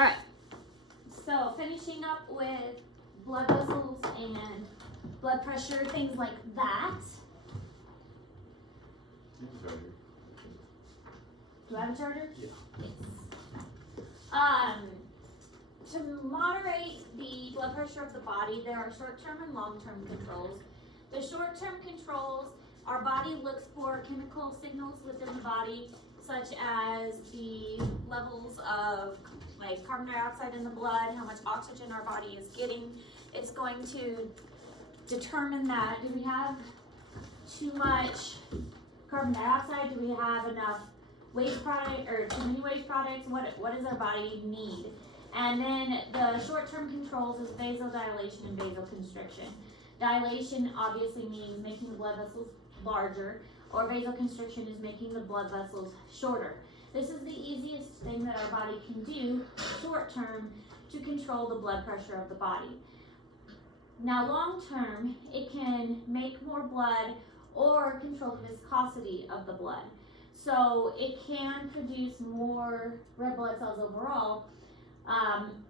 All right. So finishing up with blood vessels and blood pressure, things like that. Do I have a charger? Yeah. Yes. To moderate the blood pressure of the body, there are short-term and long-term controls. The short-term controls, our body looks for chemical signals within the body, such as the levels of like carbon dioxide in the blood, how much oxygen our body is getting. It's going to determine that, do we have too much carbon dioxide? Do we have enough waste product or too many waste products? What does our body need? And then the short-term controls is vasodilation and vasoconstriction. Dilation obviously means making the blood vessels larger, or vasoconstriction is making the blood vessels shorter. This is the easiest thing that our body can do short-term to control the blood pressure of the body. Now long-term, it can make more blood or control the viscosity of the blood. So it can produce more red blood cells overall,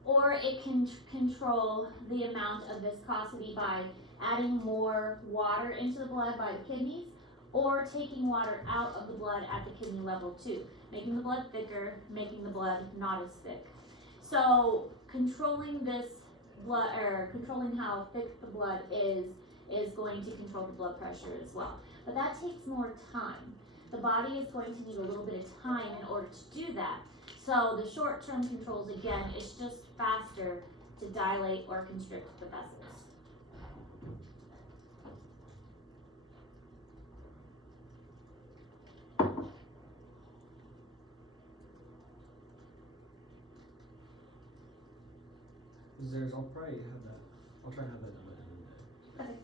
or it can control the amount of viscosity by adding more water into the blood by the kidneys, or taking water out of the blood at the kidney level too, making the blood thicker, making the blood not as thick. So controlling this blood, or controlling how thick the blood is going to control the blood pressure as well. But that takes more time. The body is going to need a little bit of time in order to do that. So the short-term controls, again, it's just faster to dilate or constrict the vessels. I'll probably have that. I'll try and have that done by the end of the day. Okay.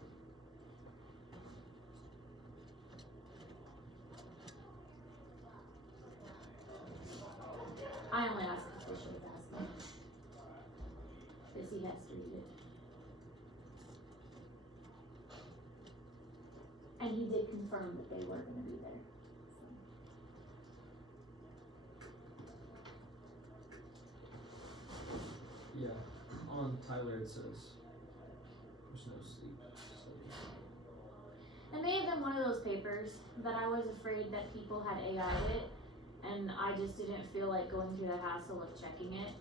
I only ask if Bishop is asking, because he has to read it. And he did confirm that they were going to be there. Yeah. On Tyler it says there's no sleep. It may have been one of those papers that I was afraid that people had AI'd it, and I just didn't feel like going through the hassle of checking it,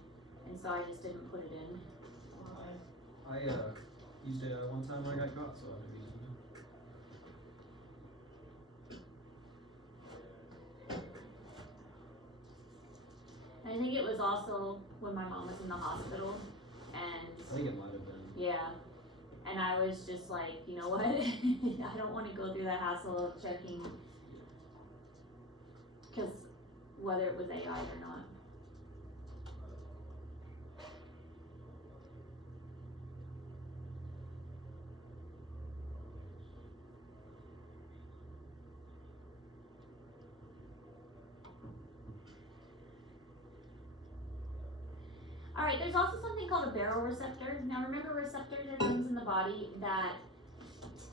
and so I just didn't put it in. I used it one time when I got caught, so I didn't use it. I think it was also when my mom was in the hospital, and I think it might have been. yeah, and I was just like, you know what, I don't want to go through the hassle of checking, because whether it was AI or not. Alright, there's also something called a baroreceptor. Now remember, receptors are things in the body that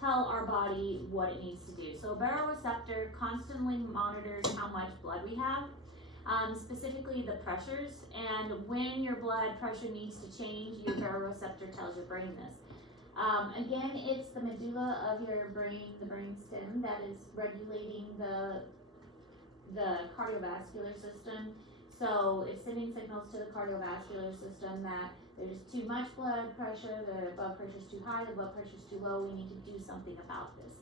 tell our body what it needs to do. So a baroreceptor constantly monitors how much blood we have, specifically the pressures, and when your blood pressure needs to change, your baroreceptor tells your brain this. Again, it's the medulla of your brain, the brain stem, that is regulating the cardiovascular system. So it's sending signals to the cardiovascular system that there's too much blood pressure, the blood pressure is too high, the blood pressure is too low, we need to do something about this.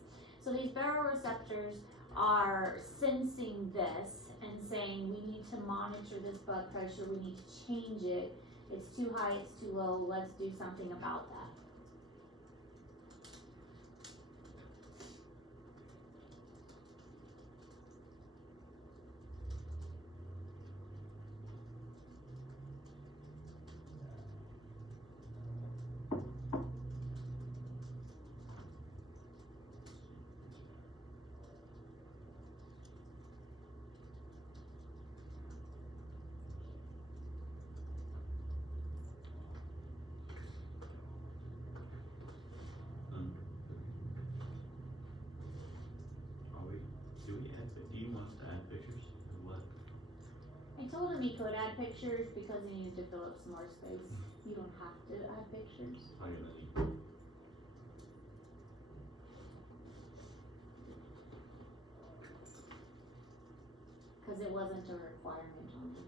So these baroreceptors are sensing this and saying we need to monitor this blood pressure, we need to change it, it's too high, it's too low, let's do something about that. told him he could add pictures because he needed to fill up some more space. You don't have to add pictures. I didn't. Because it wasn't a requirement on it.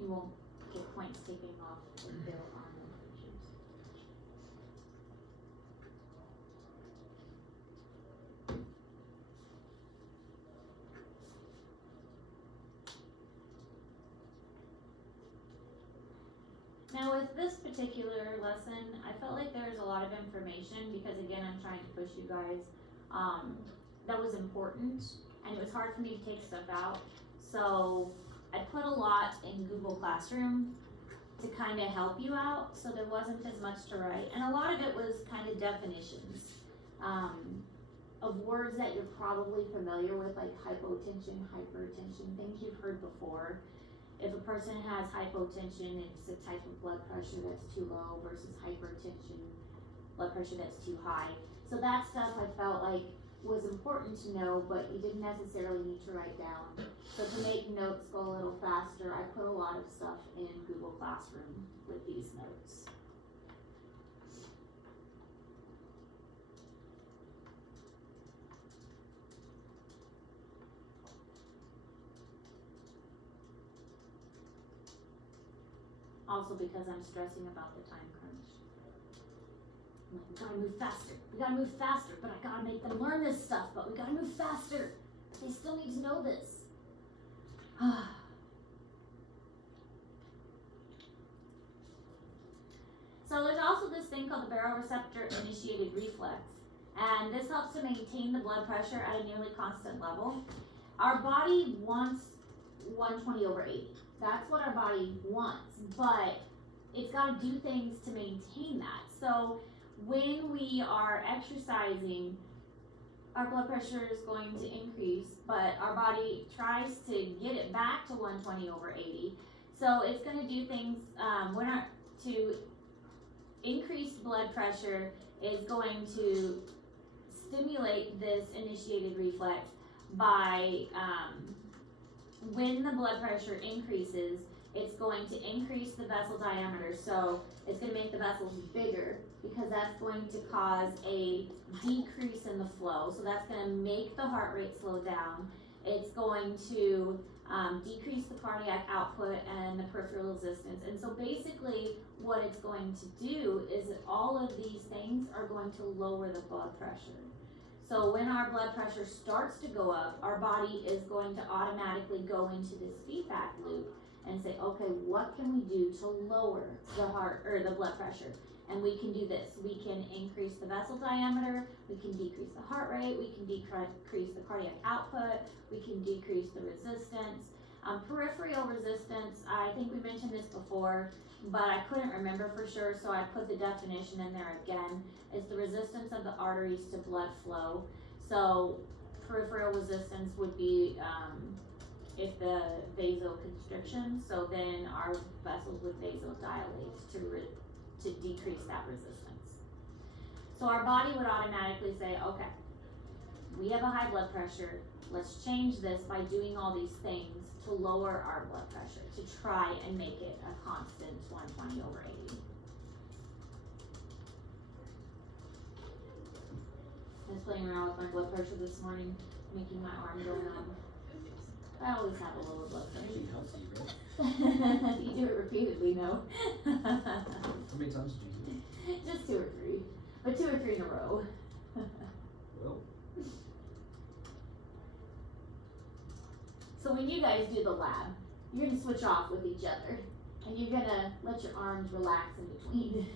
You won't get points taken off if there are no pictures. Now with this particular lesson, I felt like there was a lot of information because again, I'm trying to push you guys. That was important, and it was hard for me to take stuff out. So I put a lot in Google Classroom to kind of help you out, so there wasn't as much to write. And a lot of it was kind of definitions of words that you're probably familiar with, like hypotension, hypertension, things you've heard before. If a person has hypotension, it's a type of blood pressure that's too low versus hypertension, blood pressure that's too high. So that stuff I felt like was important to know, but you didn't necessarily need to write down. So to make notes go a little faster, I put a lot of stuff in Google Classroom with these notes. Also because I'm stressing about the time crunch. I'm like, we gotta move faster, but I gotta make them learn this stuff, but we gotta move faster. They still need to know this. So there's also this thing called the baroreceptor initiated reflex, and this helps to maintain the blood pressure at a nearly constant level. Our body wants 120/80. That's what our body wants, but it's gotta do things to maintain that. So when we are exercising, our blood pressure is going to increase, but our body tries to get it back to 120/80. So it's gonna do things, to increase blood pressure is going to stimulate this initiated reflex by, when the blood pressure increases, it's going to increase the vessel diameter. So it's going to make the vessels bigger because that's going to cause a decrease in the flow. So that's going to make the heart rate slow down. It's going to decrease the cardiac output and the peripheral resistance. And so basically what it's going to do is that all of these things are going to lower the blood pressure. So when our blood pressure starts to go up, our body is going to automatically go into this feedback loop and say, okay, what can we do to lower the heart or the blood pressure? And we can do this. We can increase the vessel diameter, we can decrease the heart rate, we can decrease the cardiac output, we can decrease the resistance. Peripheral resistance, I think we mentioned this before, but I couldn't remember for sure, so I put the definition in there again. It's the resistance of the arteries to blood flow. So peripheral resistance would be if the vasoconstriction, so then our vessels would vasodilate to decrease that resistance. So our body would automatically say, okay, we have a high blood pressure, let's change this by doing all these things to lower our blood pressure, to try and make it a constant 120/80. I was playing around with my blood pressure this morning, making my arm go numb. I always have a lower blood Eating pressure. healthy, right? You do it repeatedly, no? How many times did you do it? Just 2 or 3, but 2 or 3 in a row. Well, So when you guys do the lab, you're gonna switch off with each other, and you're gonna let your arms relax in between.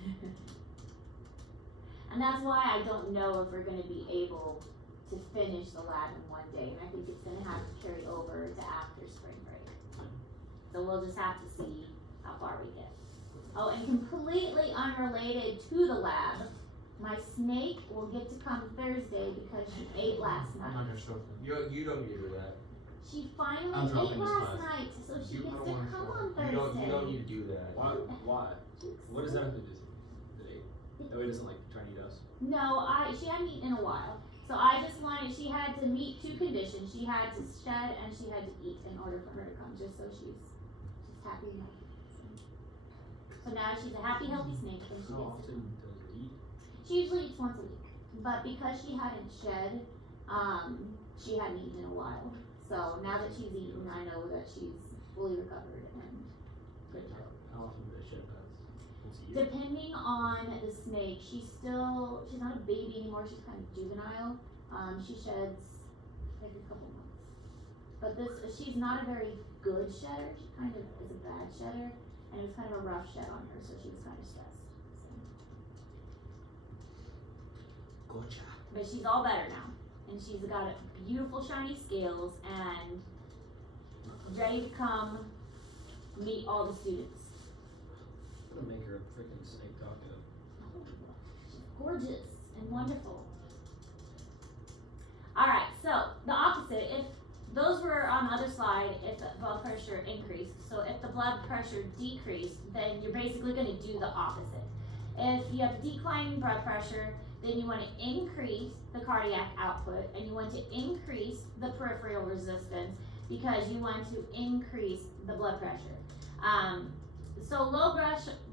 And that's why I don't know if we're gonna be able to finish the lab in one day, and I think it's gonna have to carry over to after spring break. So we'll just have to see how far we get. Oh, and completely unrelated to the lab, my snake will get to come Thursday because she ate last I'm not night. gonna show up. You don't need to do that. She finally I'm ate dropping this last class. night, so she You gets don't to wanna come show on up. Thursday. You don't need to do that. Why? What does that have to do with it? That way it doesn't like try to eat us. No, she hadn't eaten in a while. So I just wanted, she had to meet two conditions. She had to shed and she had to eat in order for her to come, just so she's happy and healthy. So now she's a happy, healthy snake and she How gets to often does it eat? She usually eats once a week, but because she hadn't shed, she hadn't eaten in a while. So now that she's eaten, I know that she's fully recovered and good to go. How often do they shed pets? Once a year? Depending on the snake, she's not a baby anymore, she's kind of juvenile. She sheds every couple months. But she's not a very good shedder, she kind of is a bad shedder, and it was kind of a rough shed on her, so she was kind of stressed. Gotcha. But she's all better now, and she's got beautiful shiny scales and ready to come meet all the students. I'm gonna make her a freaking snake taco. She's gorgeous and wonderful. Alright, so the opposite, if those were on the other slide, if the blood pressure increased. So if the blood pressure decreased, then you're basically gonna do the opposite. If you have declining blood pressure, then you want to increase the cardiac output and you want to increase the peripheral resistance because you want to increase the blood pressure. So low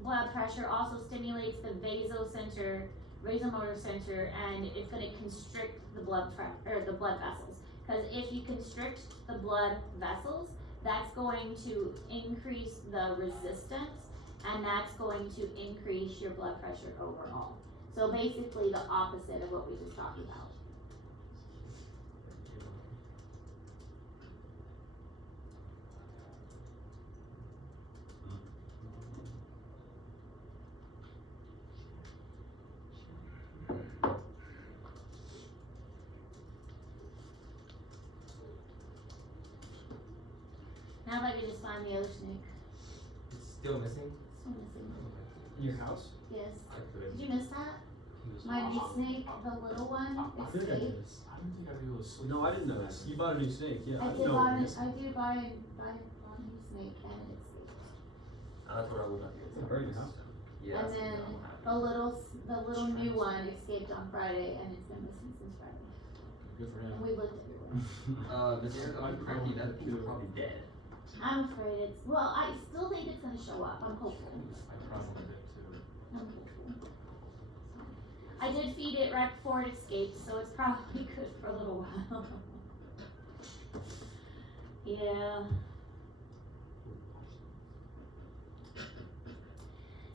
blood pressure also stimulates the vasomotor center, and it's going to constrict the blood vessels. Because if you constrict the blood vessels, that's going to increase the resistance, and that's going to increase your blood pressure overall. So basically the opposite of what we just talked about. Now if I could just find the other snake. It's still missing? Still missing. In your house? Yes. I couldn't. Did you miss that? My new snake, the little one, I think I escaped. did this. I didn't think I'd be able to sleep. No, I didn't know. You bought a new snake, yeah. I didn't did know buy it was a new snake and it escaped. That's what I would not be able missing. Burn your house down. Yeah. And then the little new one escaped on Friday and it's been missing since Friday. Good for And him. we looked everywhere. This air got cranky, that thing's probably dead. I'm afraid I still think it's gonna show up. I'm hopeful. I probably did too. I'm hopeful. I did feed it right before it escaped, so it's probably good for a little while. Yeah.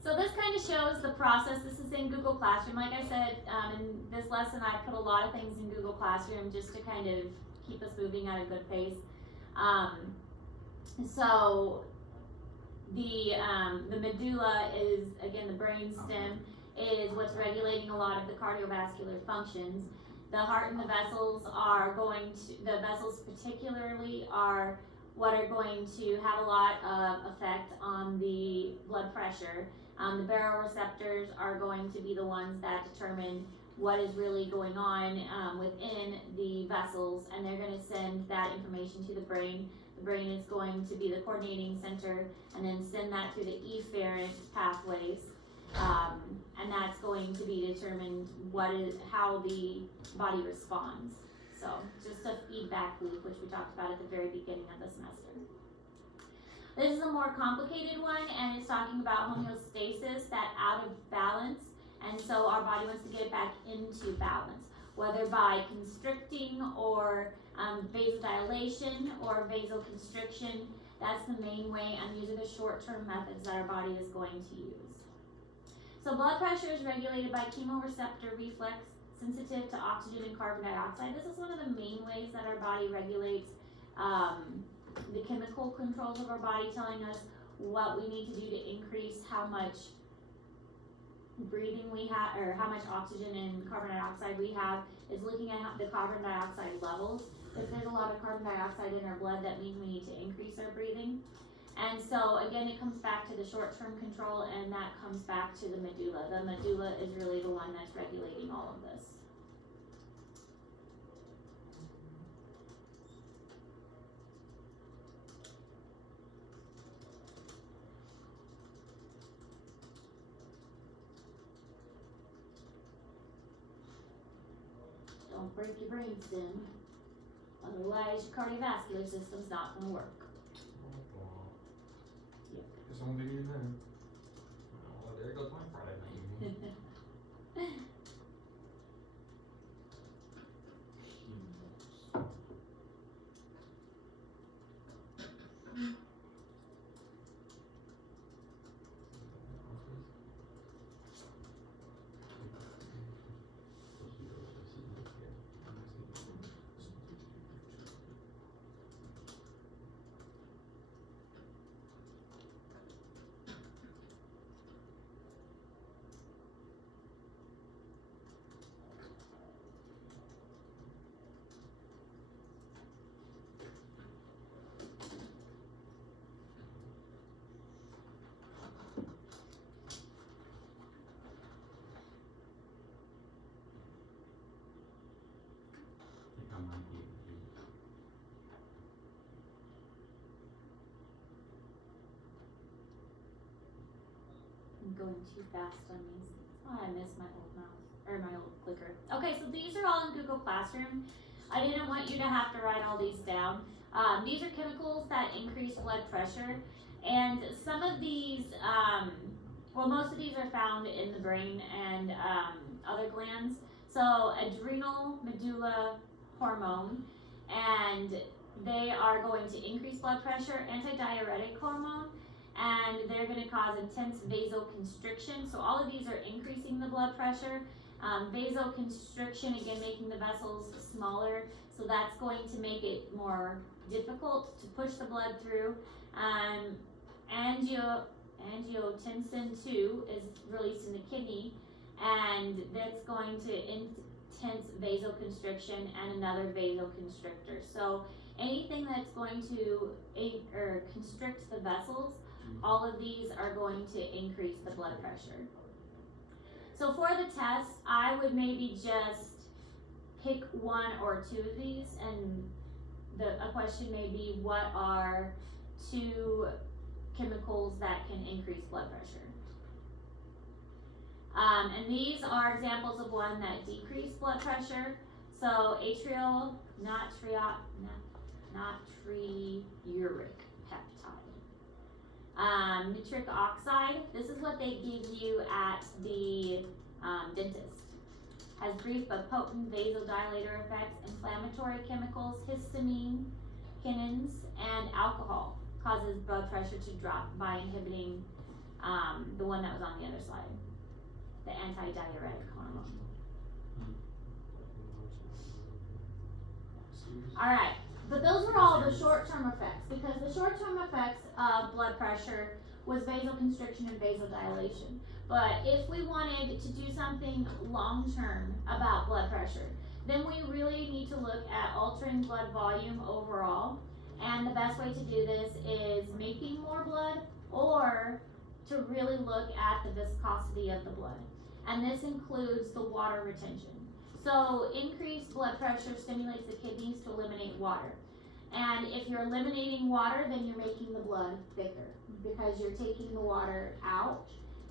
So this kind of shows the process. This is in Google Classroom. Like I said, in this lesson I put a lot of things in Google Classroom just to kind of keep us moving at a good pace. So the medulla is, again, the brain stem is what's regulating a lot of the cardiovascular functions. The heart and the vessels the vessels particularly are what are going to have a lot of effect on the blood pressure. The baroreceptors are going to be the ones that determine what is really going on within the vessels, and they're going to send that information to the brain. The brain is going to be the coordinating center and then send that through the efferent pathways. And that's going to be determined how the body responds. So just a feedback loop, which we talked about at the very beginning of the semester. This is a more complicated one, and it's talking about homeostasis, that out of balance, and so our body wants to get it back into balance, whether by constricting or vasodilation or vasoconstriction. That's the main way, and these are the short-term methods that our body is going to use. So blood pressure is regulated by chemoreceptor reflex, sensitive to oxygen and carbon dioxide. This is one of the main ways that our body regulates the chemical controls of our body, telling us what we need to do to increase how much breathing we have, or how much oxygen and carbon dioxide we have, is looking at the carbon dioxide levels. If there's a lot of carbon dioxide in our blood, that means we need to increase our breathing. And so again, it comes back to the short-term control, and that comes back to the medulla. The medulla is really the one that's regulating all of this. Don't don't break your brainstem. Otherwise, your cardiovascular system's not gonna work. Guess I won't be needing them. Oh, there goes my Friday night evening. I think I might be able to. I'm going too fast on these. Oh, I miss my old mouse, or my old clicker. Okay, so these are all in Google Classroom. I didn't want you to have to write all these down. These are chemicals that increase blood pressure, and some of these, well, most of these are found in the brain and other glands. So adrenal medulla hormone, and they are going to increase blood pressure. Antidiuretic hormone, and they're going to cause intense vasoconstriction. So all of these are increasing the blood pressure. Vasoconstriction, again, making the vessels smaller, so that's going to make it more difficult to push the blood through. Angiotensin 2 is released in the kidney, and that's going to intense vasoconstriction and another vasoconstrictor. So anything that's going to constrict the vessels, all of these are going to increase the blood pressure. So for the test, I would maybe just pick one or two of these, and a question may be, what are two chemicals that can increase blood pressure? And these are examples of one that decrease blood pressure. So atrial natriuretic peptide. Nitric oxide, this is what they give you at the dentist. Has brief but potent vasodilator effects. Inflammatory chemicals, histamine, kinins, and alcohol causes blood pressure to drop by inhibiting the one that was on the other slide, the antidiuretic hormone. Alright, but those were all the short-term effects, because the short-term effects of blood pressure was vasoconstriction and vasodilation. But if we wanted to do something long-term about blood pressure, then we really need to look at altering blood volume overall. And the best way to do this is making more blood, or to really look at the viscosity of the blood. And this includes the water retention. So increased blood pressure stimulates the kidneys to eliminate water. And if you're eliminating water, then you're making the blood thicker, because you're taking the water out,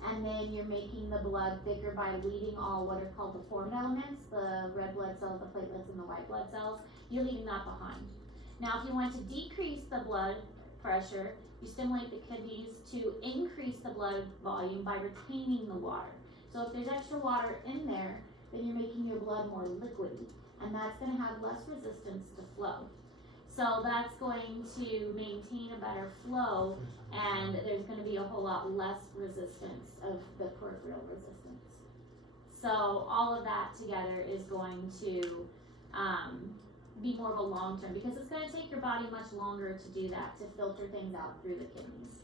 and then you're making the blood thicker by leaving all what are called the formed elements, the red blood cells, the platelets, and the white blood cells. You're leaving that behind. Now, if you want to decrease the blood pressure, you stimulate the kidneys to increase the blood volume by retaining the water. So if there's extra water in there, then you're making your blood more liquidy, and that's going to have less resistance to flow. So that's going to maintain a better flow, and there's going to be a whole lot less resistance of the peripheral resistance. So all of that together is going to be more of a long term, because it's going to take your body much longer to do that, to filter things out through the kidneys.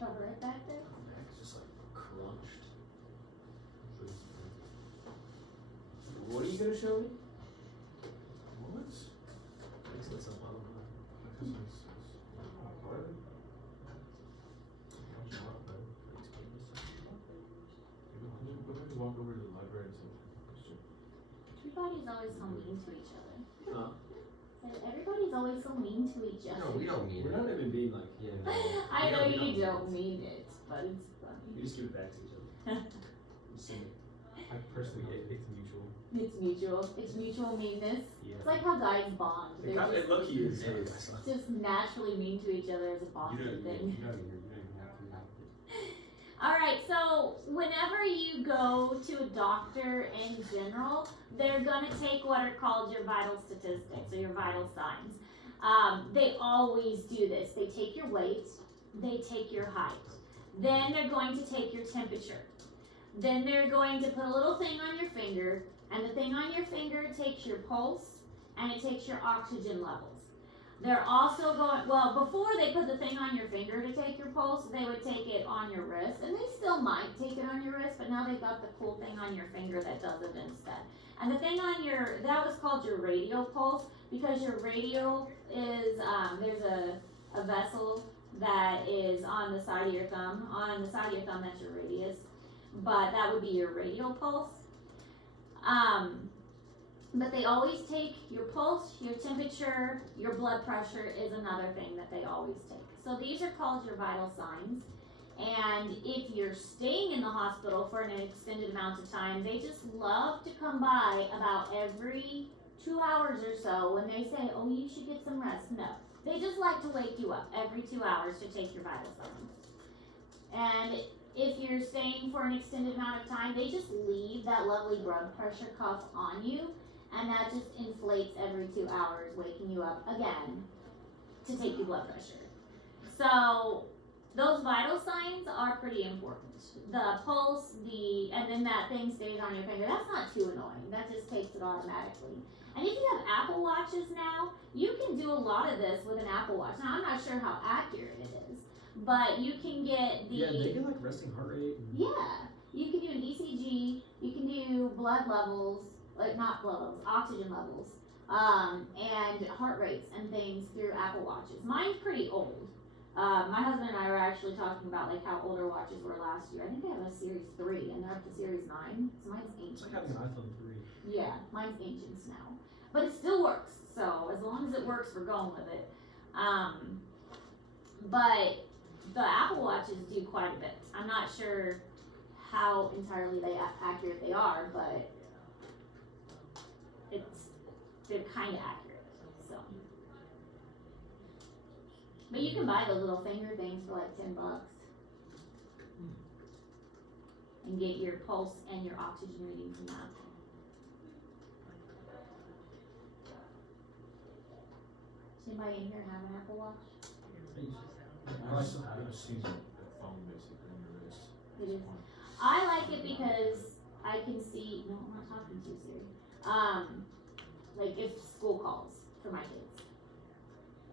Cover it back there. My back is just like crunched. What are you gonna show me? What? Excellent something, I don't know. Exercise. What? Watch out, man. What if you walk over to the library and say, Everybody's always so mean to each other. Huh? And everybody's always so mean to each other. No, we don't mean We're it. not even being like, Yeah, no. I know we you mean don't mean it, but it's we funny. just give it back to each other. Just send it. I personally, it's mutual. It's mutual. It's mutual meanness. Yeah. It's like how guys bond. It They're kind just, of low key is. just naturally mean to each other as a You bonding don't thing. even have to. Alright, so whenever you go to a doctor in general, they're gonna take what are called your vital statistics or your vital signs. They always do this. They take your weight, they take your height. Then they're going to take your temperature. Then they're going to put a little thing on your finger, and the thing on your finger takes your pulse and it takes your oxygen levels. They're also going, well, before they put the thing on your finger to take your pulse, they would take it on your wrist, and they still might take it on your wrist, but now they've got the cool thing on your finger that does it instead. And the thing on your, that was called your radial pulse, because your radial is, there's a vessel that is on the side of your thumb. On the side of your thumb, that's your radius, but that would be your radial pulse. But they always take your pulse, your temperature, your blood pressure is another thing that they always take. So these are called your vital signs. And if you're staying in the hospital for an extended amount of time, they just love to come by about every 2 hours or so when they say, oh, you should get some rest. No, they just like to wake you up every 2 hours to take your vital signs. And if you're staying for an extended amount of time, they just leave that lovely blood pressure cuff on you. And that just inflates every 2 hours, waking you up again to take your blood pressure. So those vital signs are pretty important. The pulse, and then that thing stays on your finger. That's not too annoying. That just takes it automatically. And if you have Apple Watches now, you can do a lot of this with an Apple Watch. Now, I'm not sure how accurate it is, but you can get the... Yeah, they get like resting heart rate. Yeah, you can do an ECG, you can do blood levels, like not blood levels, oxygen levels, and heart rates and things through Apple Watches. Mine's pretty old. My husband and I were actually talking about like how older watches were last year. I think they have a Series 3 and they're up to Series 9, so mine's It's ancient. like having an iPhone 3. Yeah, mine's ancients now. But it still works, so as long as it works, we're going with it. But the Apple Watches do quite a bit. I'm not sure how entirely accurate they are, but they're kind of accurate, so. But you can buy those little finger things for like $10 and get your pulse and your oxygen reading from that. Does anybody in here have an Apple Watch? I still have I've it. seen the phone basically on your wrist. It is. I like it because I can see, no, I'm not talking to you, Siri. Like if school calls for my kids.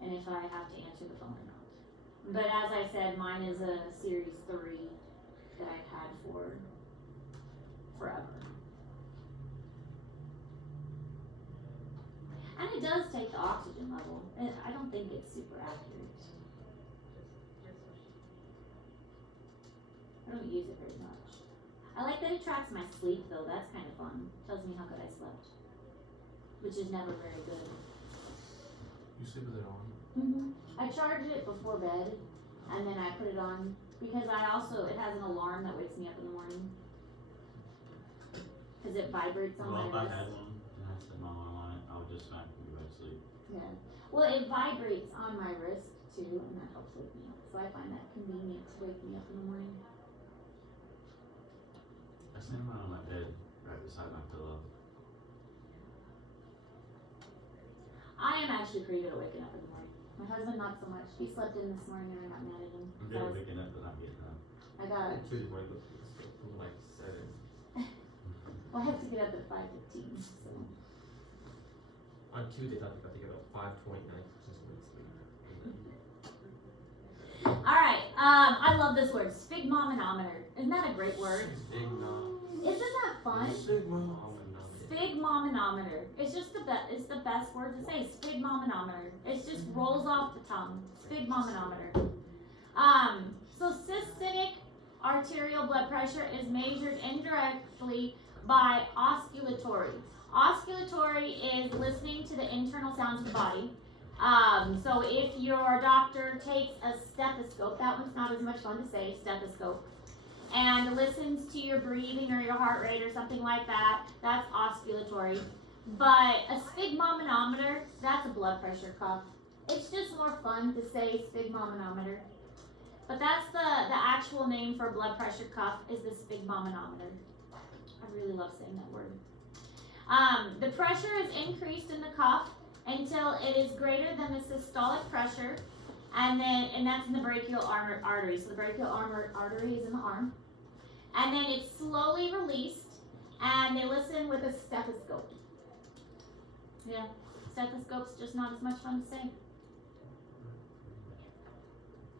And if I have to answer the phone or not. But as I said, mine is a Series 3 that I've had for forever. And it does take the oxygen level. I don't think it's super accurate. I don't use it very much. I like that it tracks my sleep though, that's kind of fun. Tells me how good I slept. Which is never very good. You sleep with it on? I charge it before bed, and then I put it on, because it has an alarm that wakes me up in the morning. Because it vibrates on Well, if my I wrist. had one and I set my alarm on it, I would just smack me go to sleep. Yeah. Well, it vibrates on my wrist too, and that helps wake me up. So I find that convenient to wake me up in the morning. I stand mine on my bed right beside my pillow. I am actually pretty good at waking up in the morning. My husband, not so much. He slept in this morning and I got mad at him. I'm good at waking up, but not getting up. I got it. Tuesday morning, from like 7. Well, I have to get up at 5:15, so. On Tuesdays, I think about 5:29 just went to sleep. Alright, I love this word, sphygmomanometer. Isn't that a great word? Isn't that fun? Sphygmomanometer. It's just it's the best word to say. Sphygmomanometer. It just rolls off the tongue. Sphygmomanometer. So systemic arterial blood pressure is measured indirectly by osculatory. Osculatory is listening to the internal sounds of the body. So if your doctor takes a stethoscope, that one's not as much fun to say, stethoscope, and listens to your breathing or your heart rate or something like that, that's osculatory. But a sphygmomanometer, that's a blood pressure cuff. It's just more fun to say sphygmomanometer. But that's the actual name for a blood pressure cuff is the sphygmomanometer. I really love saying that word. The pressure is increased in the cuff until it is greater than the systolic pressure, and that's in the brachial artery. So the brachial artery is in the arm. And then it's slowly released, and they listen with a stethoscope. Yeah, stethoscope's just not as much fun to say.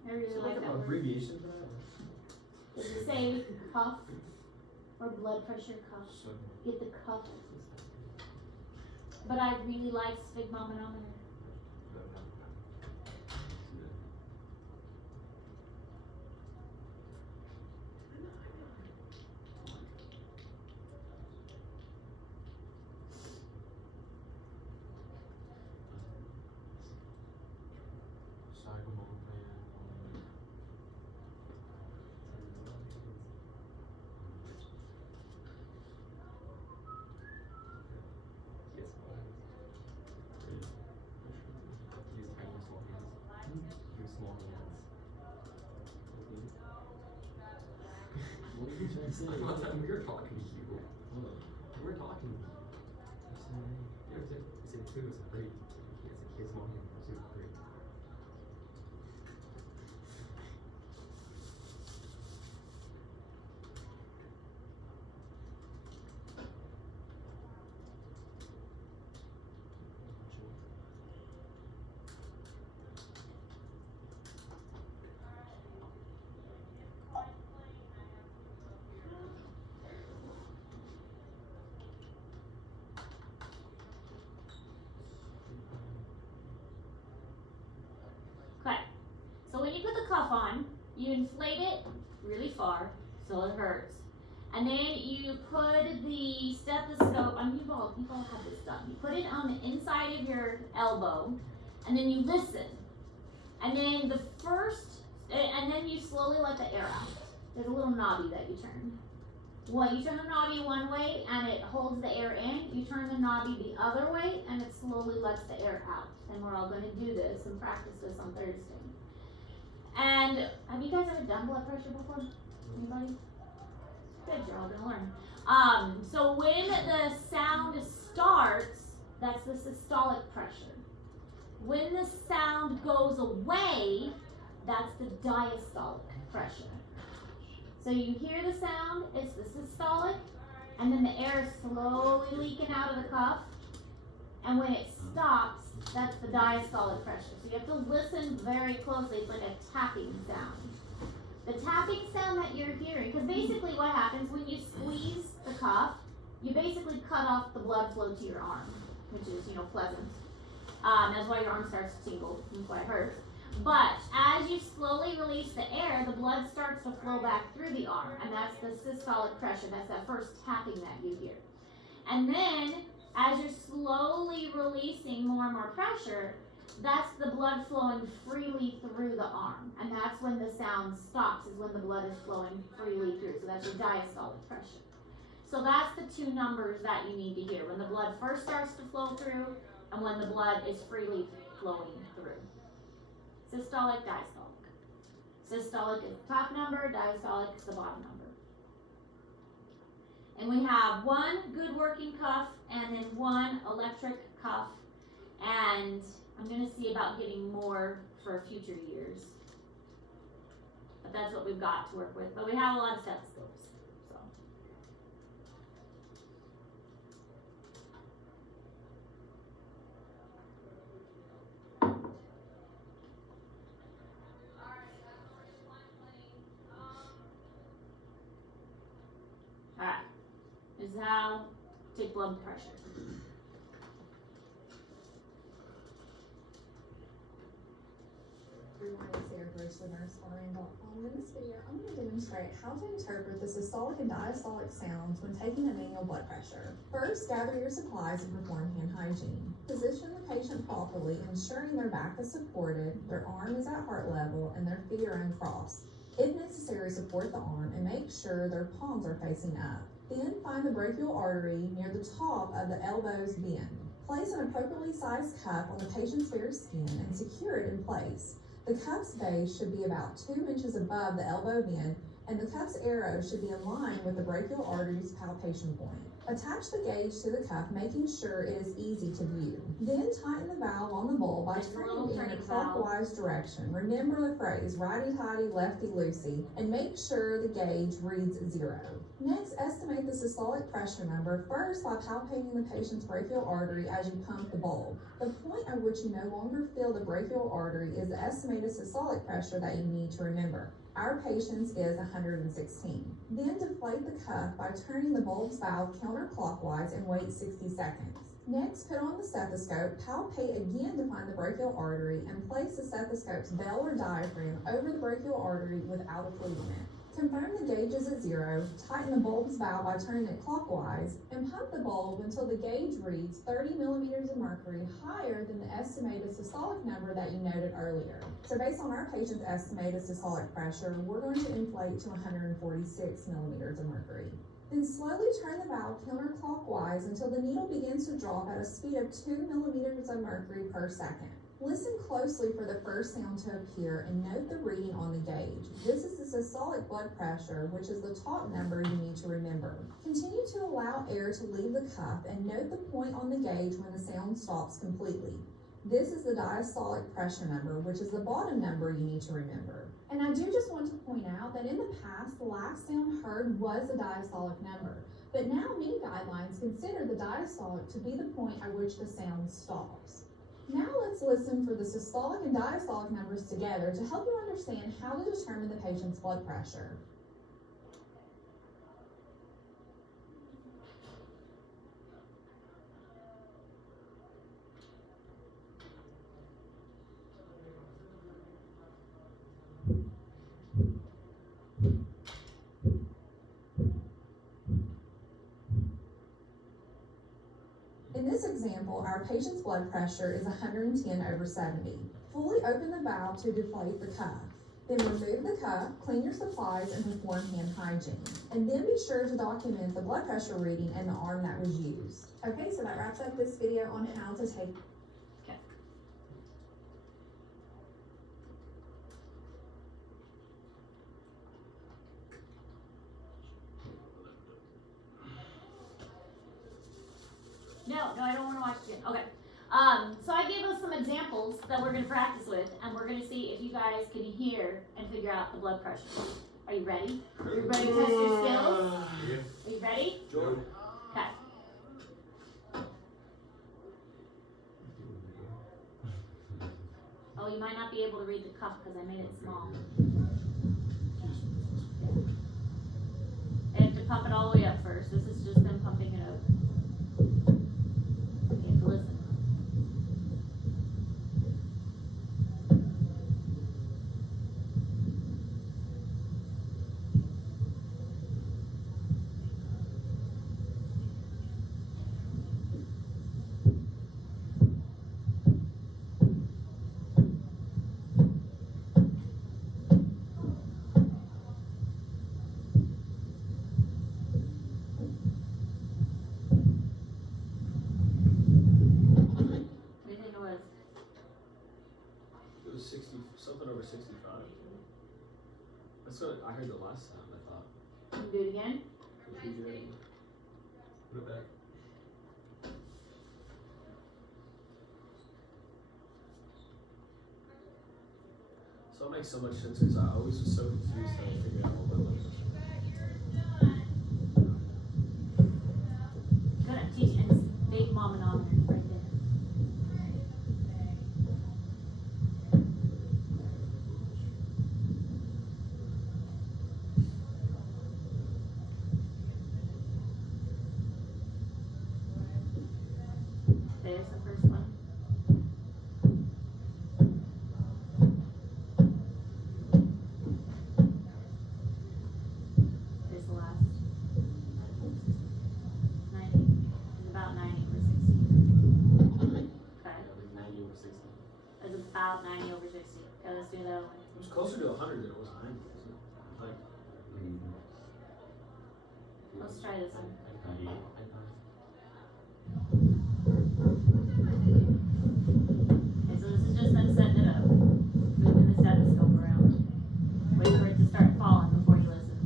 I really So like like that an word. abbreviation for that? Does it say cuff or blood pressure cuff? So, Get the cuff. But I really like sphygmomanometer. What are you trying to say? Last time we were talking to you. Hold on. We were talking. You said two was great. He said kids want him to do great. Okay. So when you put the cuff on, you inflate it really far so it hurts. And then you put the stethoscope, you've all had this done. You put it on the inside of your elbow, and then you listen. And then and then you slowly let the air out. There's a little knobby that you turn. Well, you turn the knobby one way and it holds the air in. You turn the knobby the other way and it slowly lets the air out. And we're all going to do this and practice this on Thursday. And have you guys ever done blood pressure before? Anybody? Good, you're all going to learn. So when the sound starts, that's the systolic pressure. When the sound goes away, that's the diastolic pressure. So you hear the sound, it's the systolic, and then the air is slowly leaking out of the cuff. And when it stops, that's the diastolic pressure. So you have to listen very closely. It's like a tapping sound. The tapping sound that you're hearing, because basically what happens when you squeeze the cuff, you basically cut off the blood flow to your arm, which is, pleasant. That's why your arm starts to tingle. That's why it hurts. But as you slowly release the air, the blood starts to flow back through the arm, and that's the systolic pressure. That's that first tapping that you hear. And then, as you're slowly releasing more and more pressure, that's the blood flowing freely through the arm. And that's when the sound stops, is when the blood is flowing freely through. So that's your diastolic pressure. So that's the two numbers that you need to hear. When the blood first starts to flow through, and when the blood is freely flowing through. Systolic, diastolic. Systolic is the top number, diastolic is the bottom number. And we have one good working cuff and then one electric cuff. And I'm going to see about getting more for future years. But that's what we've got to work with. But we have a lot of stethoscopes. So. This is how to take blood pressure. Everyone, it's Sarah Gross, the nurse RN.com. In this video, I'm going to demonstrate how to interpret the systolic and diastolic sounds when taking a manual blood pressure. First, gather your supplies and perform hand hygiene. Position the patient properly, ensuring their back is supported, their arm is at heart level, and their feet are uncrossed. If necessary, support the arm and make sure their palms are facing up. Then find the brachial artery near the top of the elbow's bend. Place an appropriately sized cuff on the patient's bare skin and secure it in place. The cuff's base should be about 2 inches above the elbow bend, and the cuff's arrow should be in line with the brachial artery's palpation point. Attach the gauge to the cuff, making sure it is easy to view. Then tighten the valve on the bulb by turning it in a clockwise direction. Remember the phrase, righty-tighty, lefty-loosey, and make sure the gauge reads 0. Next, estimate the systolic pressure number, first by palpating the patient's brachial artery as you pump the bulb. The point at which you no longer feel the brachial artery is the estimated systolic pressure that you need to remember. Our patient's is 116. Then deflate the cuff by turning the bulb's valve counterclockwise and wait 60 seconds. Next, put on the stethoscope, palpate again to find the brachial artery, and place the stethoscope's bell or diaphragm over the brachial artery without occluding it. Confirm the gauge is at 0, tighten the bulb's valve by turning it clockwise, and pump the bulb until the gauge reads 30 millimeters of mercury higher than the estimated systolic number that you noted earlier. So based on our patient's estimated systolic pressure, we're going to inflate to 146 millimeters of mercury. Then slowly turn the valve counterclockwise until the needle begins to drop at a speed of 2 millimeters of mercury per second. Listen closely for the first sound to appear and note the reading on the gauge. This is the systolic blood pressure, which is the top number you need to remember. Continue to allow air to leave the cuff and note the point on the gauge when the sound stops completely. This is the diastolic pressure number, which is the bottom number you need to remember. And I do just want to point out that in the past, the last sound heard was the diastolic number. But now many guidelines consider the diastolic to be the point at which the sound stops. Now let's listen for the systolic and diastolic numbers together to help you understand how to determine the patient's blood pressure. In this example, our patient's blood pressure is 110/70. Fully open the valve to deflate the cuff. Then remove the cuff, clean your supplies, and perform hand hygiene. And then be sure to document the blood pressure reading and the arm that was used. Okay, so that wraps up this video on how to take No, I don't want to watch it again. Okay. So I gave us some examples that we're going to practice with, and we're going to see if you guys can hear and figure out the blood pressure. Are you ready? Are you ready to test your skills? Yeah. Are you ready? Jordan. Okay. Oh, you might not be able to read the cuff because I made it small. I have to pump it all the way up first. This is just them pumping it up. You have to listen. What do you think it was? It was 60, something over 65. That's what I heard the last time, I thought. Can you do it again? Put it back. So it makes so much sense because I always was so confused how to figure out what my blood pressure Good at teaching. And it's big manometer right there. About 90 over 60. Okay, let's do that one. It was closer to 100 than it was 90, wasn't it? Like, Let's try this one. Okay, so this is just them setting it up. Moving the stethoscope around. Wait for it to start falling before you listen.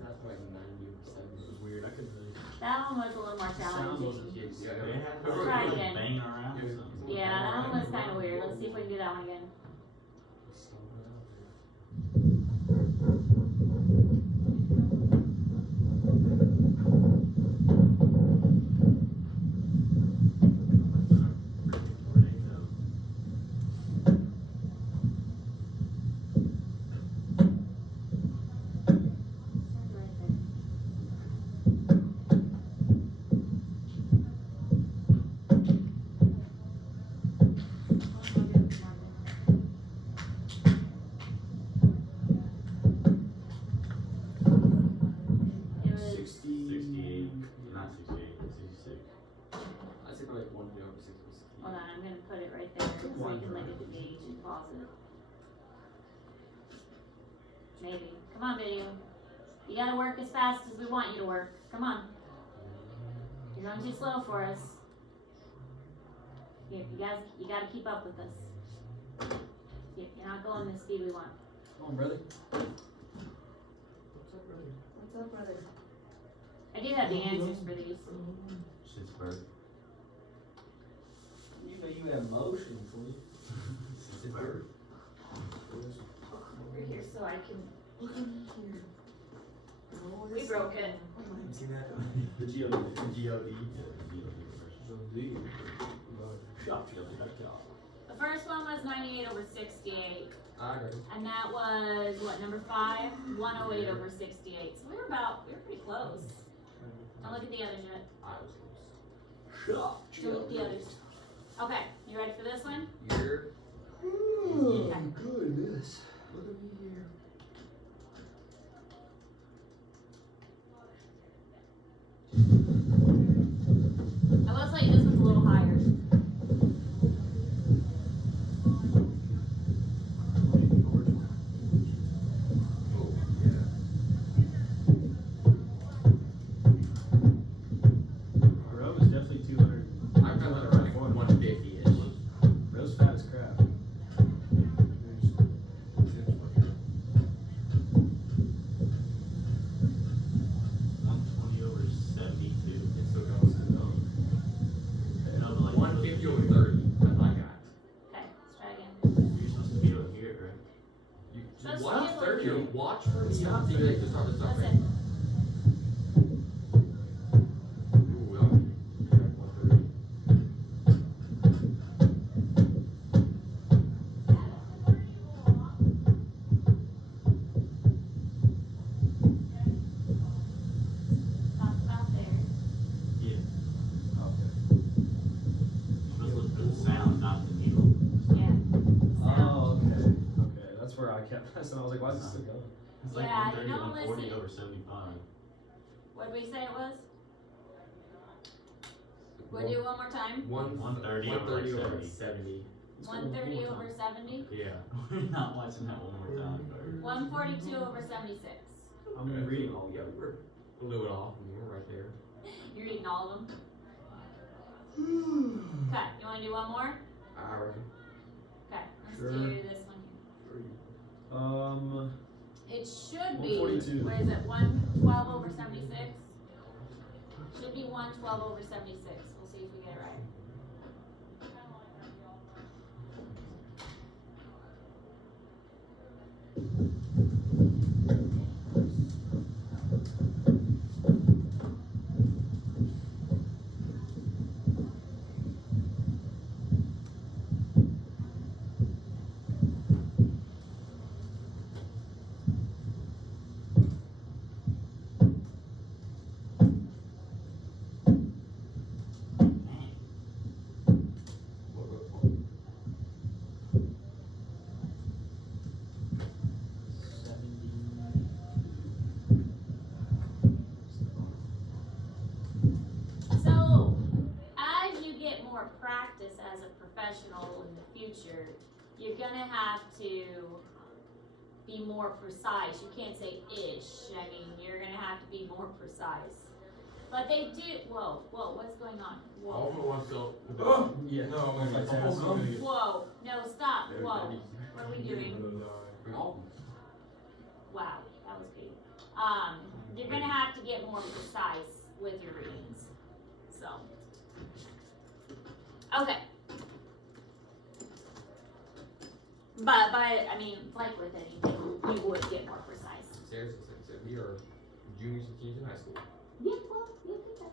it was weird. I couldn't really. That one was a little more The sound challenging. wasn't. Let's try it again. Banging around or something. Yeah, that one was kind of weird. Let's see if we can do that one again. Right there. It was 60. 68, not 68, 66. I'd say probably like 1 over 60. Hold on, I'm gonna put it right there so we can look at the gauge and pause it. Maybe. Come on, video. You gotta work as fast as we want you to work. Come on. You're going too slow for us. Here, you gotta keep up with us. You're not going the speed we want. Come on, brother. What's up, brother? I do have the answers for these. Pittsburgh. You know you have motion, fool. Pittsburgh. Over here so I can. We broke it. You seen that? The GOD. GOD. Shop. The first one was 98 over 68. I got it. And that was, what, number 5? 108 over 68. So we were pretty close. Don't look at the others yet. I was close. Shop. Don't look at the others. Okay, you ready for this one? You're. Oh, goodness. Look at me here. I will tell you this one's a little higher. Oh, yeah. Rome is definitely 200. I've got that around 150-ish. Rome's fat as crap. 120 over 72. It's so goes. No, but like 150 over 30. That's my guy. Okay, let's try again. You're supposed to be able to hear it, right? You Just watch give 30. it- Watch for me. Stop See, there. like, just start. Listen. Ooh, well, yeah, 130. About there. Yeah. Okay. You're supposed to look for the sound, not the needle. Yeah. Oh, okay. Okay, that's where I kept messing. I was like, why is it still going? It's like Yeah, 130, you know, 140 listen. over 75. What did we say it was? We'll do one more time. 130 over 130 over 70. 70. Let's go one 130 more over time. 70. Yeah. We're not watching that one more time. 142 over 76. I'm reading all. Yeah, we're a little bit off from here, right there. You're eating all of them. Okay, you want to do one more? I reckon. Okay, let's Sure. do this one here. It should be, 142. where is it, 112 over 76? Should be 112 over 76. We'll see if we get it right. professional in the future, you're gonna have to be more precise. You can't say ish. I mean, you're gonna have to be more precise. But they do. Whoa, what's going on? All of Whoa, it wants to go. Oh, yeah. No, I'm gonna Like get the whole tense. gum? whoa, no, stop. Whoa, what are we doing? Bring all of them. Wow, that was good. You're gonna have to get more precise with your readings. So, okay. But I mean, like with anything, you would get more precise. Seriously, we are juniors and seniors in high school. Yeah, well, you can check.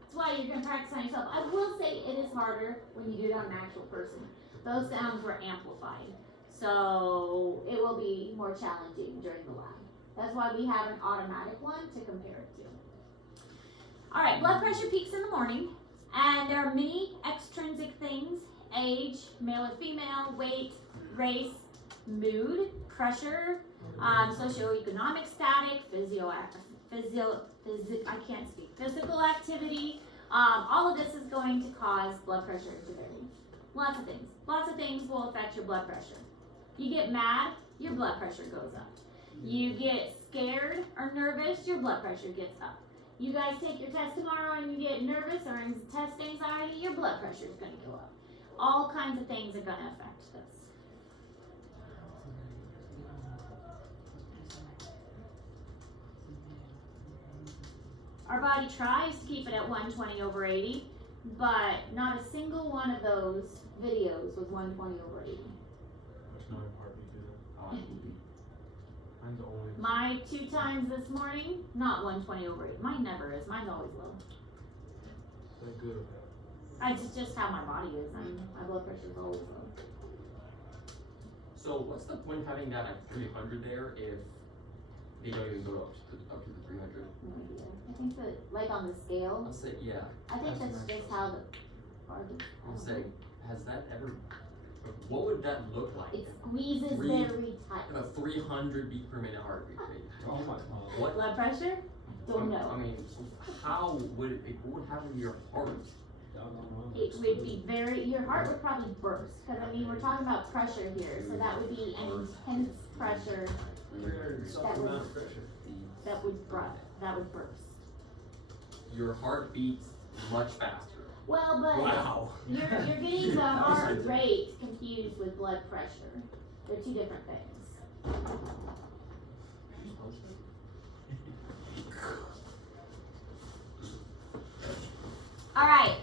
That's why you're gonna practice on yourself. I will say it is harder when you do it on an actual person. Those sounds were amplified, so it will be more challenging during the lab. That's why we have an automatic one to compare it to. All right, blood pressure peaks in the morning, and there are many extrinsic things: age, male or female, weight, race, mood, pressure, socioeconomic status, physical activity. All of this is going to cause blood pressure to vary. Lots of things. Lots of things will affect your blood pressure. You get mad, your blood pressure goes up. You get scared or nervous, your blood pressure gets up. You guys take your test tomorrow and you get nervous or test anxiety, your blood pressure is going to go up. All kinds of things are going to affect this. Our body tries to keep it at 120/80, but not a single one of those videos was 120/80. There's no heartbeat either. Mine's always. My 2 times this morning, not 120/80. Mine never is. Mine's always low. Is that good or bad? It's just how my body is. My blood pressure is always low. So what's the point of having that at 300 there if they don't even go up to the 300? No idea. I think that, like on the scale, I'll say, yeah. I think that's That's just how the. I'll say, has that ever, what would that look like? It squeezes Three- very tight. A 300 beat per minute heartbeat rate. Oh my god. What? Blood pressure? Don't I know. mean, how would it, what would happen to your heart? It would be your heart would probably burst, because I mean, we're talking about pressure here, so that would be an intense pressure That amount of pressure. that would burst. Your heart beats much faster. Well, but Wow. you're getting the heart rate confused with blood pressure. They're 2 different things. All right.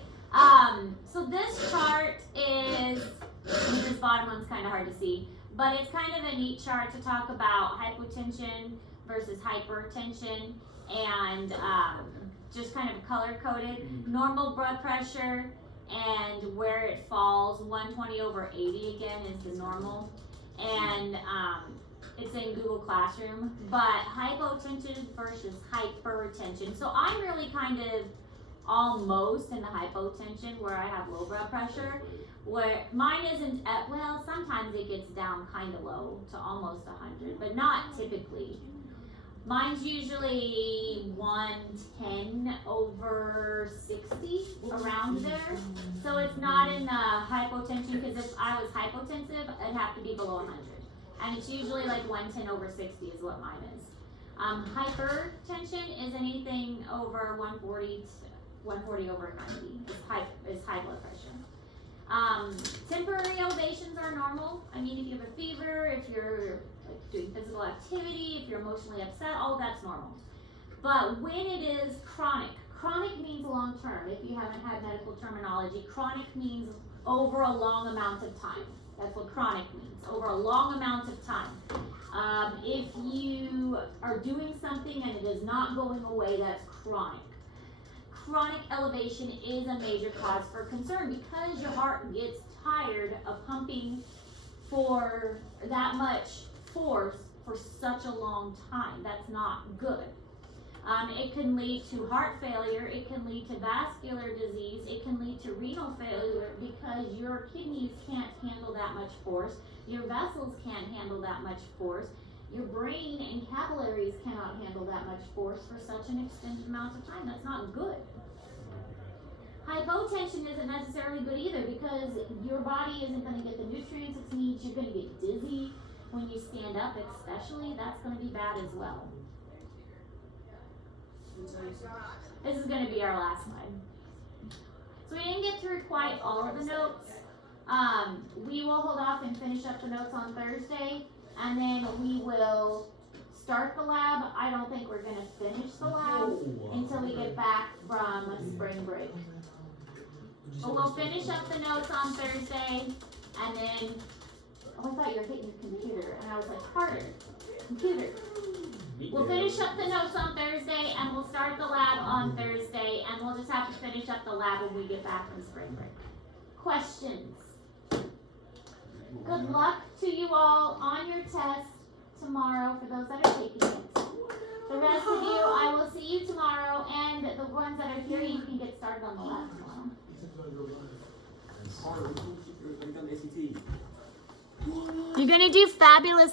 So this chart is, this bottom one's kind of hard to see, but it's kind of a neat chart to talk about hypotension versus hypertension, and just kind of color coded. Normal blood pressure and where it falls, 120/80 again is the normal, and it's in Google Classroom. But hypotension versus hypertension. So I'm really kind of almost in the hypotension where I have low blood pressure, where mine isn't at, well, sometimes it gets down kind of low to almost 100, but not typically. Mine's usually 110/60, around there. So it's not in the hypotension, because if I was hypotensive, it'd have to be below 100. And it's usually like 110/60 is what mine is. Hypertension is anything over 140/90 is high blood pressure. Temporary elevations are normal. I mean, if you have a fever, if you're like doing physical activity, if you're emotionally upset, all that's normal. But when it is chronic means long term. If you haven't had medical terminology, chronic means over a long amount of time. That's what chronic means, over a long amount of time. If you are doing something and it is not going away, that's chronic. Chronic elevation is a major cause for concern, because your heart gets tired of pumping for that much force for such a long time. That's not good. It can lead to heart failure, it can lead to vascular disease, it can lead to renal failure, because your kidneys can't handle that much force, your vessels can't handle that much force, your brain and capillaries cannot handle that much force for such an extended amount of time. That's not good. Hypotension isn't necessarily good either because your body isn't going to get the nutrients it needs. You're going to get dizzy when you stand up, especially. That's going to be bad as well. This is going to be our last slide. So we didn't get through quite all of the notes. We will hold off and finish up the notes on Thursday, and then we will start the lab. I don't think we're going to finish the lab until we get back from spring break. But we'll finish up the notes on Thursday, and then, oh, I thought you were hitting your computer, and I was like, Carter, computer. We'll finish up the notes on Thursday, and we'll start the lab on Thursday, and we'll just have to finish up the lab when we get back from spring break. Questions? Good luck to you all on your test tomorrow for those that are taking it. The rest of you, I will see you tomorrow, and the ones that are here, you can get started on the lab tomorrow. You're gonna do fabulous.